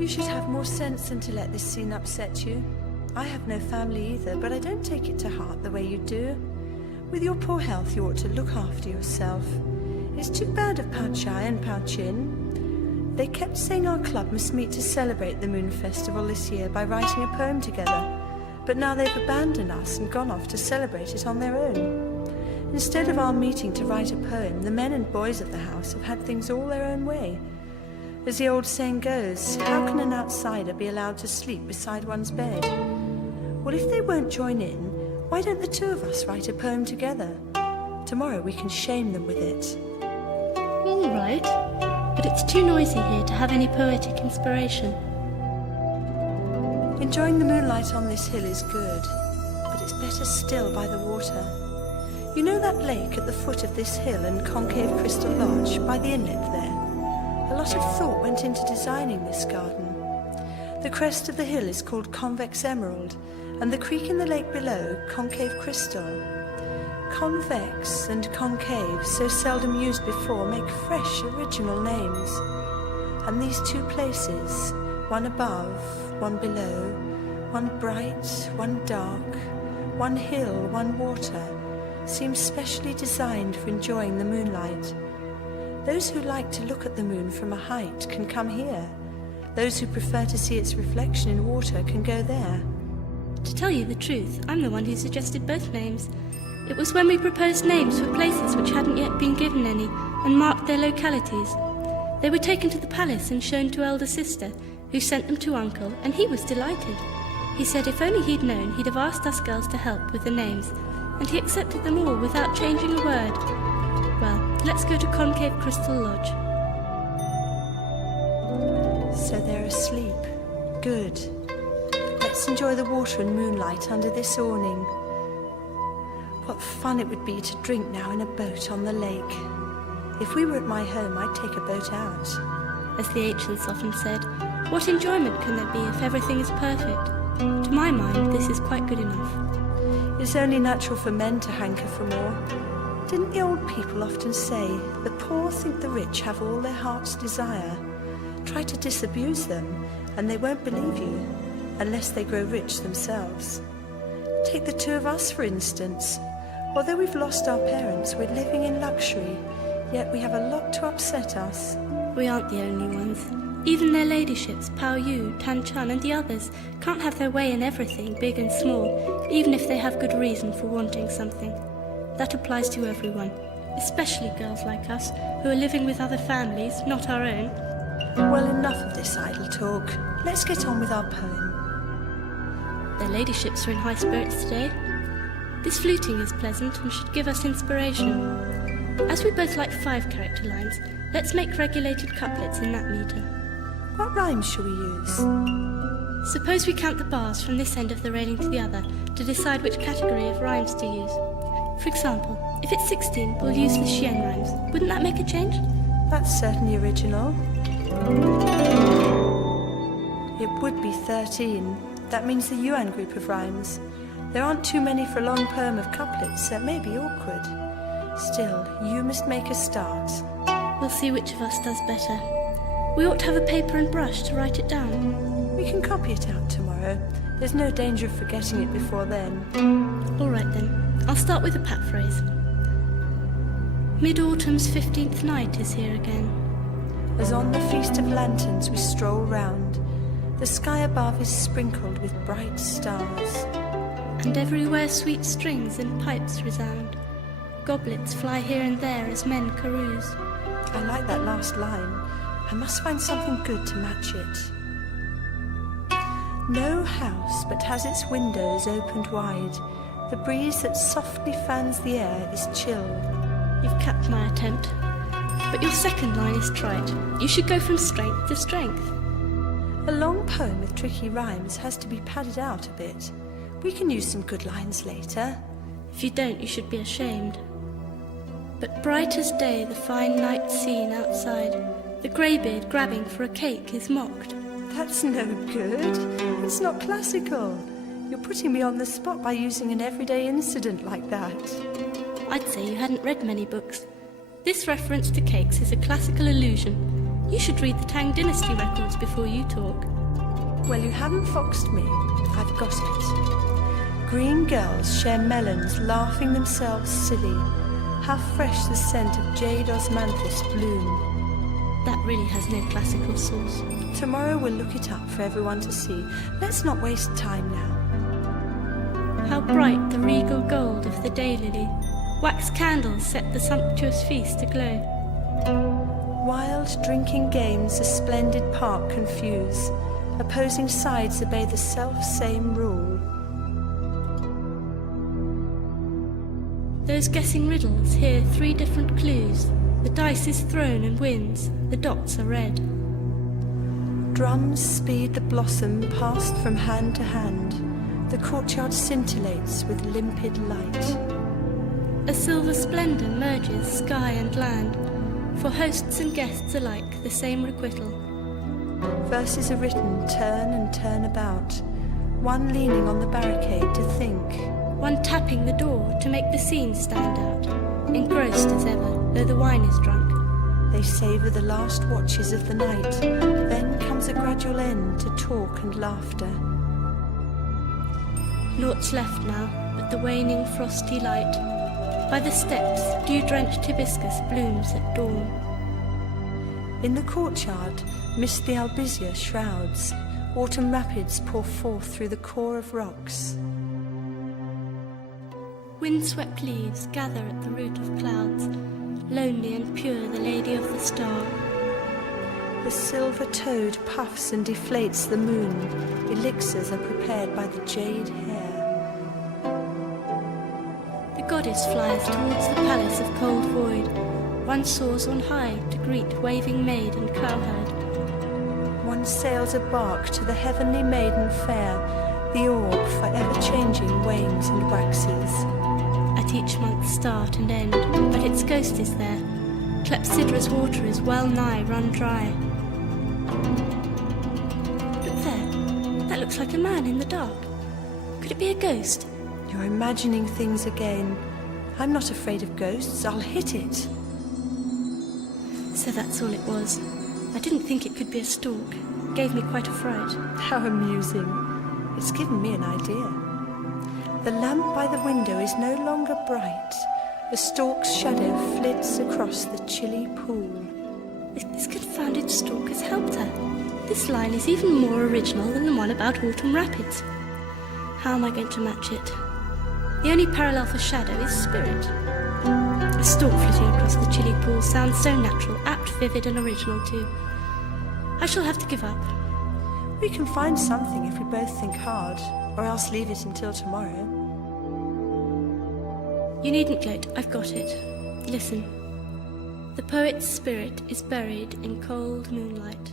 You should have more sense than to let this scene upset you. I have no family either, but I don't take it to heart the way you do. With your poor health, you ought to look after yourself. It's too bad of Pao Chai and Pao Chin. They kept saying our club must meet to celebrate the Moon Festival this year by writing a poem together, but now they've abandoned us and gone off to celebrate it on their own. Instead of our meeting to write a poem, the men and boys of the house have had things all their own way. As the old saying goes, how can an outsider be allowed to sleep beside one's bed? Well, if they won't join in, why don't the two of us write a poem together? Tomorrow we can shame them with it. All right, but it's too noisy here to have any poetic inspiration. Enjoying the moonlight on this hill is good, but it's better still by the water. You know that lake at the foot of this hill and Concave Crystal Lodge, by the inlet there? A lot of thought went into designing this garden. The crest of the hill is called Convex Emerald, and the creek in the lake below, Concave Crystal. Convex and concave, so seldom used before, make fresh, original names. And these two places, one above, one below, one bright, one dark, one hill, one water, seem specially designed for enjoying the moonlight. Those who like to look at the moon from a height can come here. Those who prefer to see its reflection in water can go there. To tell you the truth, I'm the one who suggested both names. It was when we proposed names for places which hadn't yet been given any and marked their localities. They were taken to the palace and shown to elder sister, who sent them to uncle, and he was delighted. He said if only he'd known, he'd have asked us girls to help with the names, and he accepted them all without changing a word. Well, let's go to Concave Crystal Lodge. So they're asleep. Good. Let's enjoy the water and moonlight under this awning. What fun it would be to drink now in a boat on the lake. If we were at my home, I'd take a boat out. As the ancients often said, what enjoyment can there be if everything is perfect? To my mind, this is quite good enough. It's only natural for men to hanker for more. Didn't the old people often say, the poor think the rich have all their heart's desire? Try to disabuse them, and they won't believe you, unless they grow rich themselves. Take the two of us, for instance. Although we've lost our parents, we're living in luxury, yet we have a lot to upset us. We aren't the only ones. Even their ladyships, Pao Yu, Tan Chun, and the others, can't have their way in everything, big and small, even if they have good reason for wanting something. That applies to everyone, especially girls like us, who are living with other families, not our own. Well, enough of this idle talk. Let's get on with our poem. Their ladyships are in high spirits today. This fluting is pleasant and should give us inspiration. As we both like 5 character lines, let's make regulated couplets in that metre. What rhymes shall we use? Suppose we count the bars from this end of the railing to the other to decide which category of rhymes to use. For example, if it's 16, we'll use the Xian rhymes. Wouldn't that make a change? That's certainly original. It would be 13. That means the Yuan group of rhymes. There aren't too many for a long poem of couplets, so it may be awkward. Still, you must make a start. We'll see which of us does better. We ought to have a paper and brush to write it down. We can copy it out tomorrow. There's no danger of forgetting it before then. All right then. I'll start with a pat phrase. Mid-autumn's 15th night is here again. As on the Feast of Lanterns we stroll round, the sky above is sprinkled with bright stars. And everywhere sweet strings and pipes resound. Goblets fly here and there as men carouse. I like that last line. I must find something good to match it. No house but has its windows opened wide. The breeze that softly fans the air is chill. You've capped my attempt. But your second line is trite. You should go from strength to strength. A long poem with tricky rhymes has to be padded out a bit. We can use some good lines later. If you don't, you should be ashamed. But bright as day the fine night scene outside, the greybeard grabbing for a cake is mocked. That's no good. It's not classical. You're putting me on the spot by using an everyday incident like that. I'd say you hadn't read many books. This reference to cakes is a classical allusion. You should read the Tang Dynasty records before you talk. Well, you haven't foxed me. I've got it. Green girls share melons, laughing themselves silly. How fresh the scent of jade osmanthus bloom. That really has no classical source. Tomorrow we'll look it up for everyone to see. Let's not waste time now. How bright the regal gold of the daylily. Wax candles set the sumptuous feast aglow. Wild drinking games a splendid park confuse. Opposing sides obey the self-same rule. Those guessing riddles hear 3 different clues. The dice is thrown and wins. The dots are red. Drums speed the blossom passed from hand to hand. The courtyard scintillates with limpid light. A silver splendour merges sky and land. For hosts and guests alike, the same requital. Verses are written turn and turn about, one leaning on the barricade to think, one tapping the door to make the scene stand out, engrossed as ever, though the wine is drunk. They savour the last watches of the night, then comes a gradual end to talk and laughter. Naught's left now, but the waning frosty light. By the steps, dew-drenched hibiscus blooms at dawn. In the courtyard, mist the albizia shrouds. Autumn rapids pour forth through the core of rocks. Wind-swept leaves gather at the root of clouds. Lonely and pure the Lady of the Star. The silver toad puffs and deflates the moon. Elixirs are prepared by the jade hair. The goddess flies towards the palace of cold void. One soars on high to greet waving maid and cowherd. One sails a bark to the heavenly maiden fair. The orb forever changing wanes and waxes. At each month's start and end, but its ghost is there. Clepsydra's water is well nigh run dry. But there, that looks like a man in the dark. Could it be a ghost? You're imagining things again. I'm not afraid of ghosts. I'll hit it. So that's all it was. I didn't think it could be a stalk. It gave me quite a fright. How amusing. It's given me an idea. The lamp by the window is no longer bright. The stalk's shadow flits across the chilly pool. This confounded stalk has helped her. This line is even more original than the one about Autumn Rapids. How am I going to match it? The only parallel for shadow is spirit. A stalk flitting across the chilly pool sounds so natural, apt, vivid and original too. I shall have to give up. We can find something if we both think hard, or else leave it until tomorrow. You needn't gloat, I've got it. Listen. The poet's spirit is buried in cold moonlight.